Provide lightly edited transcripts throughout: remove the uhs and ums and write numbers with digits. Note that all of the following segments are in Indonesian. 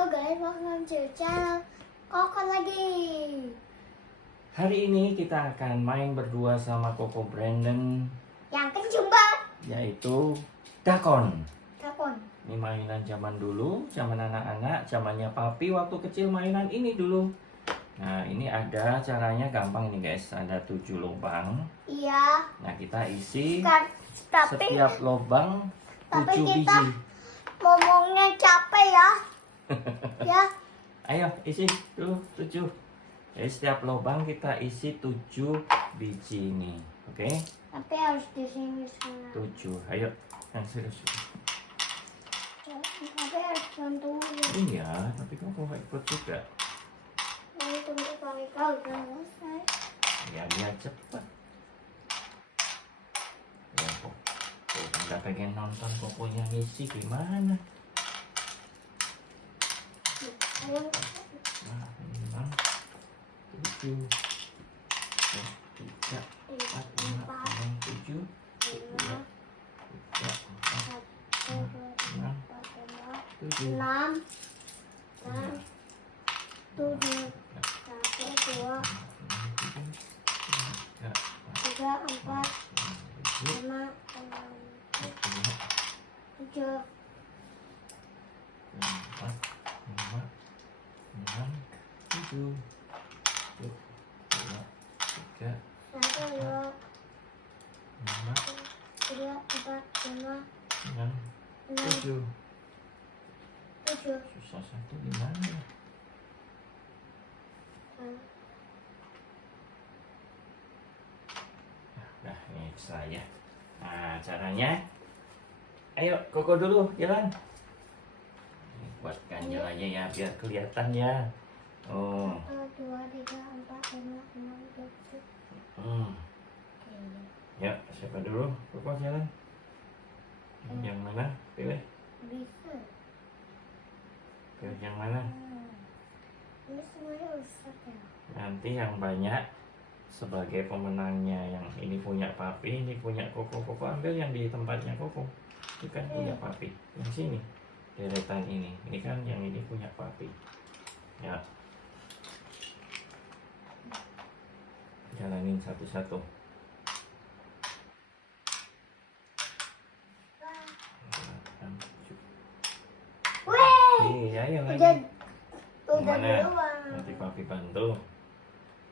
Halo guys, welcome to channel Koko lagi. Hari ini kita akan main berdua sama Koko Brandon, Yang kejumpa yaitu Dakon. Dakon. Ini mainan zaman dulu, zaman anak-anak, zamannya papi waktu kecil mainan ini dulu. Nah, ini ada caranya gampang ini guys, ada 7 lubang. Iya. Nah, kita isi Tapi setiap lubang 7 kita biji. ngomongnya capek ya. Ya. Ayo, isi dulu 7. Jadi setiap lubang kita isi 7 biji ini. Oke? Tapi harus di sini sana. 7. Ayo, yang serius. Tapi harus bantuin. Iya, tapi kamu kok nggak ikut juga? Mau tunggu kali kau udah selesai. Ya, biar cepet. Ya, kok nggak pengen nonton Kokonya ngisi gimana? Ayo. Nah, 5, 7, 3, 4, 5, 7, 2, 3, 4, 6, 7, 6 7 1 2 3 4 5 7 1 2 3 4 5 6 7 Susah satu gimana ya? Nah, ini saya. Nah, caranya, ayo Koko dulu jalan. Ini buatkan jalannya ya, biar kelihatan ya. Oh. 1 2 3 4 5 6 7 Ya, siapa dulu? Koko jalan. Yang mana? Pilih. bisa. Pilih yang mana? Ini semuanya rusak ya. Nanti yang banyak sebagai pemenangnya. Yang ini punya papi, ini punya Koko. Koko ambil yang di tempatnya Koko. Ini kan punya papi. Yang sini, deretan ini. Ini kan yang ini punya papi. Ya. Jalanin satu-satu. Weh, Iya, yang lagi. udah Yang mana? duluan. Nanti papi bantu.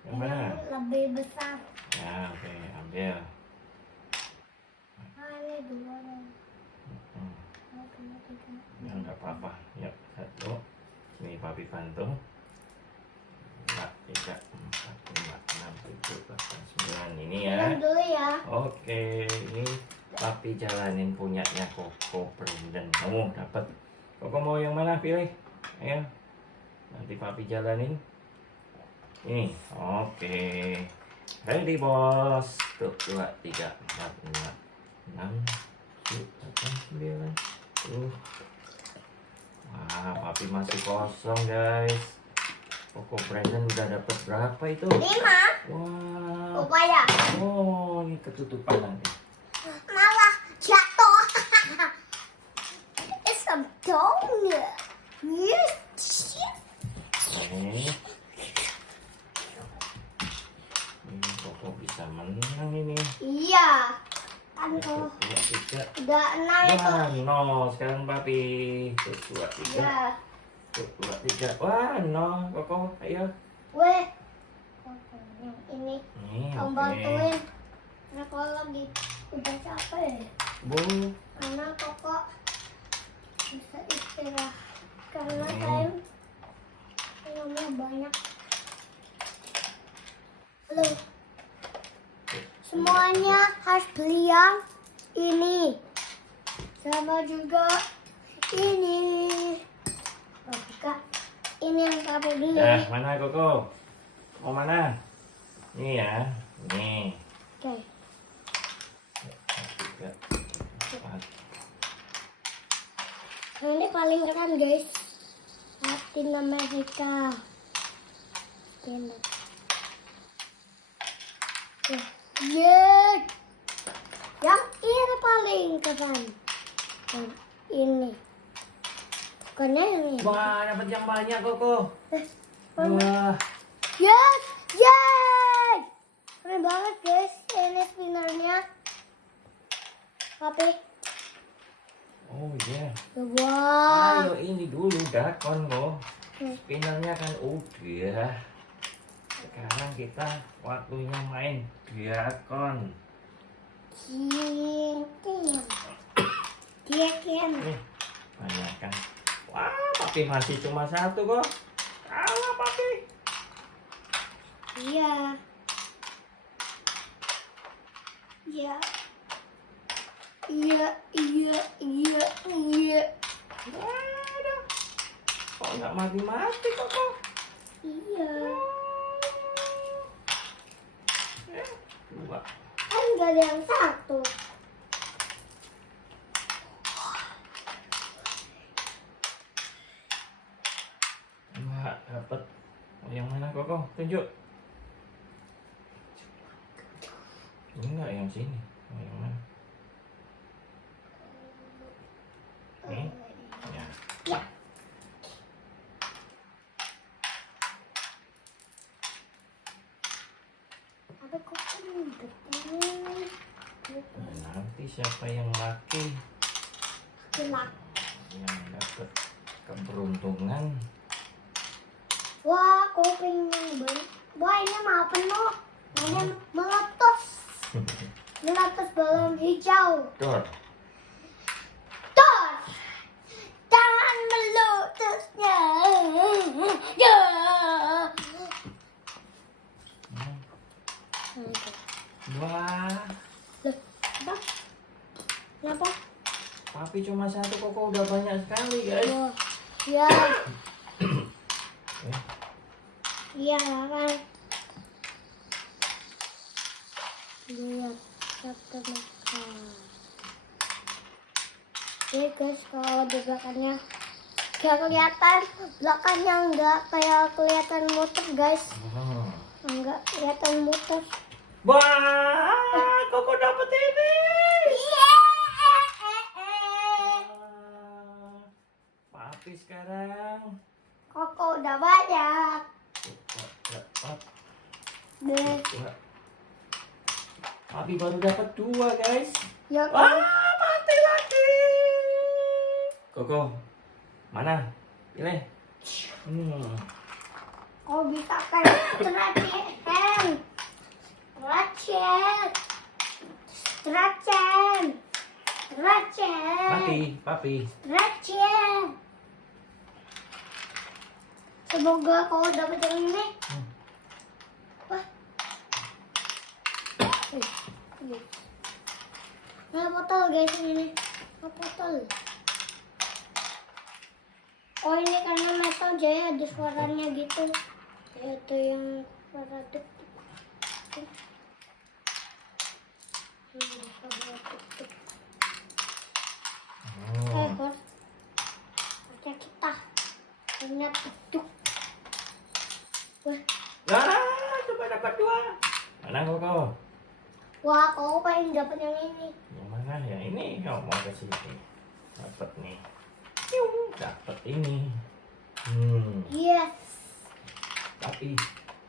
Yang mana? Lebih besar. Ya, oke, ambil. Ini dua deh. Hmm. 1 2 3 Ya, nggak apa-apa. Ya, 1. Ini papi bantu. 2, 3, 4, 5, 6, 7, 8, 9. Ini ya. Jalan dulu ya. Oke, ini papi jalanin punyanya Koko Brandon. Kamu dapat. Koko mau yang mana? Pilih. Ayo. Nanti papi jalanin. Ini. Oke. Ready, bos. Tuh, 2, 3, 4, 5, 6, 7, 8, 9. Wah, papi masih kosong, guys. Koko Brandon udah dapat berapa itu? 5. Wah. Upaya. Oh, ini ketutupan nanti. Malah jatuh. It's a donut. Yes. Oke. Ini Koko bisa menang ini. Iya. Kan Satu, tuh 2, 3. udah 6 itu. Wah, 0. Sekarang papi. 1, 2, 3. Ya. 1, 2, 3. Wah, 0. Koko, ayo. Weh. Yang ini Nih, kamu oke. bantuin. Nah kalau lagi udah capek. Bu. Karena Koko bisa istirahat. Karena Hmm. saya filmnya banyak. Loh, semuanya harus beli yang ini. Sama juga ini. Oh, Kak, ini yang kamu beli. Nah, mana Koko? Mau mana? Ini ya. Ini. Oke. 3, 4. Nah, ini paling keren guys. Latin Amerika. Oke. Yeay. Yang ini paling keren. Yang ini. Bukannya yang ini. Wah, dapat yang banyak Koko. Mana? Wah, Yes! Yay! Keren banget guys. Ini spinnernya. Tapi. oh iya. Wow. Ayo ini dulu dakon kok. Hmm. Spinnernya kan udah. Sekarang kita waktunya main dakon. Kian. Banyak kan. Wah, papi masih cuma satu kok. Kalah papi. Iya. Iya. Iya. Waduh. Kok nggak mati-mati kok? Iya. Dua. Kan nggak ada yang satu. Enggak dapat. Oh, yang mana Koko? Tunjuk. Ini enggak yang sini. Oh, yang mana? Ini? Ya. Ya. Tapi kok ribet ini? Nah, nanti siapa yang laki Gelap. yang dapat keberuntungan? Wah, kuping yang baru. Wah, ini mau penuh. Ini meletus. Meletus balon hijau. Dor. Tos. Jangan meletusnya. Ya. Wah, Loh, apa? Kenapa? papi cuma satu Koko udah banyak sekali guys. Wah, ya. Eh, Iya kan. Lihat satu makan. Oke guys, kalau di belakangnya nggak kelihatan, belakangnya nggak kayak kelihatan muter guys, oh. nggak kelihatan muter. Wah, Koko dapet ini. Wah, papi sekarang Koko udah banyak. dapat Deh, dua. Papi baru dapat dua guys. ya Wah, kan. mati lagi. Koko, mana? Pilih. Kau bisa kayak stretching. Mati, papi. Semoga kau dapat yang ini. Wah. Nah, botol guys ini. Botol. Oh, ini karena metal jadi ada suaranya gitu. Itu yang suara tuk. Oh. Bos. Harusnya kita punya tuk. Wah. Ah, coba dapat dua. Mana Koko? Wah, kau pengen dapat yang ini. Yang mana? Yang ini. Oh, mau ke sini. Dapat nih. Dapat ini. Yes. Tapi.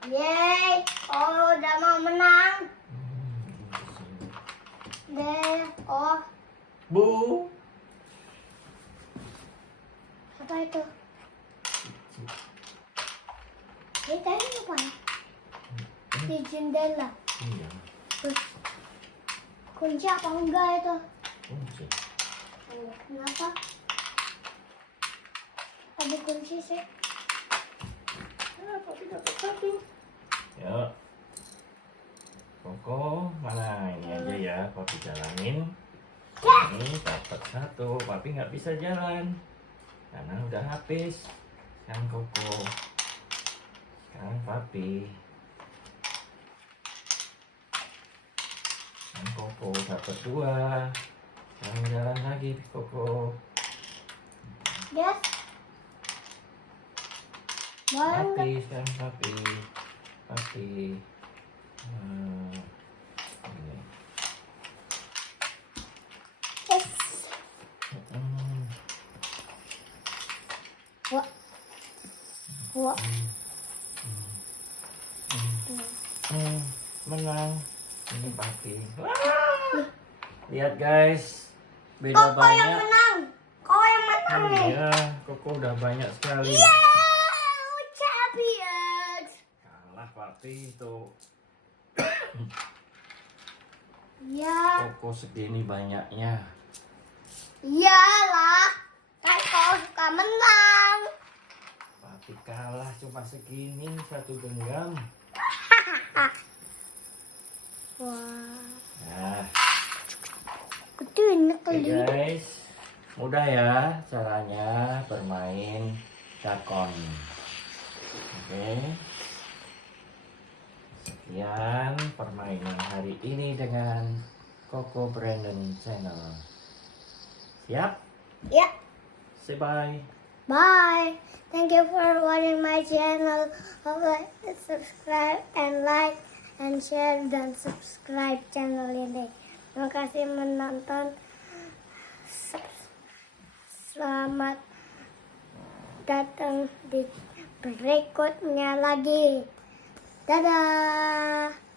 Yeay. Oh, udah mau menang. Di sini. Deh. Oh, Bu. apa itu? Ini tadi apa? Di jendela. Iya. Terus, kunci apa enggak itu? Kunci. Oh, kenapa? Ada kunci sih. Tapi dapat satu. Yuk. Koko, mana ini aja ya, papi jalanin. Ini dapat satu, papi nggak bisa jalan karena udah habis. Sekarang Koko, sekarang papi. Sekarang Koko dapat dua. Sekarang jalan lagi Koko. Yes. Boleh enggak? Papi, sekarang papi. Papi. Ini. Yes. Wah. Wah. Menang. Ini Papi. Lihat guys, beda Koko yang banyak. menang. Koko yang menang nih. Iya, Koko udah banyak sekali. Champions. Kalah Papi tuh. Ya, Koko segini banyaknya. iyalah. Kan kau suka menang. Papi kalah cuma segini, 1 genggam. Wah. Nah, Itu enak oke kali. guys, mudah ya caranya bermain dakon. Oke, sekian permainan hari ini dengan Koko Brandon Channel. Siap? Ya. Say bye. Bye. Thank you for watching my channel. Subscribe and like and share dan subscribe channel ini. Terima kasih menonton. Selamat datang di berikutnya lagi. Dadah.